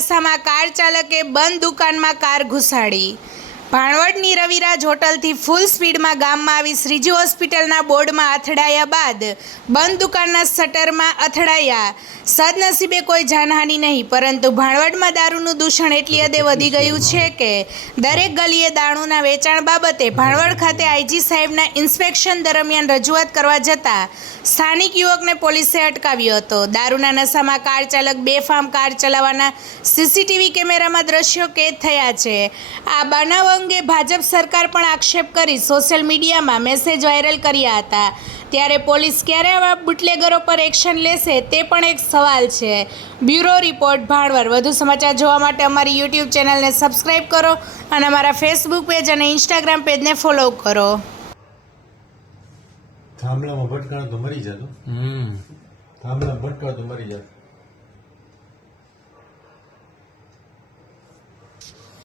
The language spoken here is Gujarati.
નશામાં કાર ચાલકે બંધ દુકાનમાં કાર ઘુસાડી. ભાણવડની રવિરાજ હોટલથી ફૂલ સ્પીડમાં ગામમાં આવી શ્રીજી હોસ્પિટલના બોર્ડમાં અથડાયા બાદ બંધ દુકાનના શટરમાં અથડાયા. સદનસીબે કોઈ જાનહાનિ નહીં, પરંતુ ભાણવડમાં દારૂનું દૂષણ એટલી હદે વધી ગયું છે કે દરેક ગલીએ દારૂના વેચાણ બાબતે ભાણવડ ખાતે આઈજી સાહેબના ઇન્સ્પેક્શન દરમિયાન રજૂઆત કરવા જતાં સ્થાનિક યુવકને પોલીસે અટકાવ્યો હતો. દારૂના નશામાં કાર ચાલક બેફામ કાર ચલાવવાના સીસીટીવી કેમેરામાં દ્રશ્યો કેદ થયા છે. આ બનાવ અંગે ભાજપ સરકાર પણ આક્ષેપ કરી સોશિયલ મીડિયામાં મેસેજ વાયરલ કર્યા હતા. ત્યારે પોલીસ ક્યારે આવા બુટલેગરો પર એક્શન લેશે તે પણ એક સવાલ છે. Bureau report, Bhanvad. વધુ સમાચાર જોવા માટે અમારી યુટ્યુબ ચેનલને સબસ્ક્રાઈબ કરો અને અમારા ફેસબુક પેજ અને ઇન્સ્ટાગ્રામ પેજને ફોલો કરો. થાંભલામાં ભટકાણો તો મરી જતો. થાંભલામાં ભટકાણો તો મરી જતો.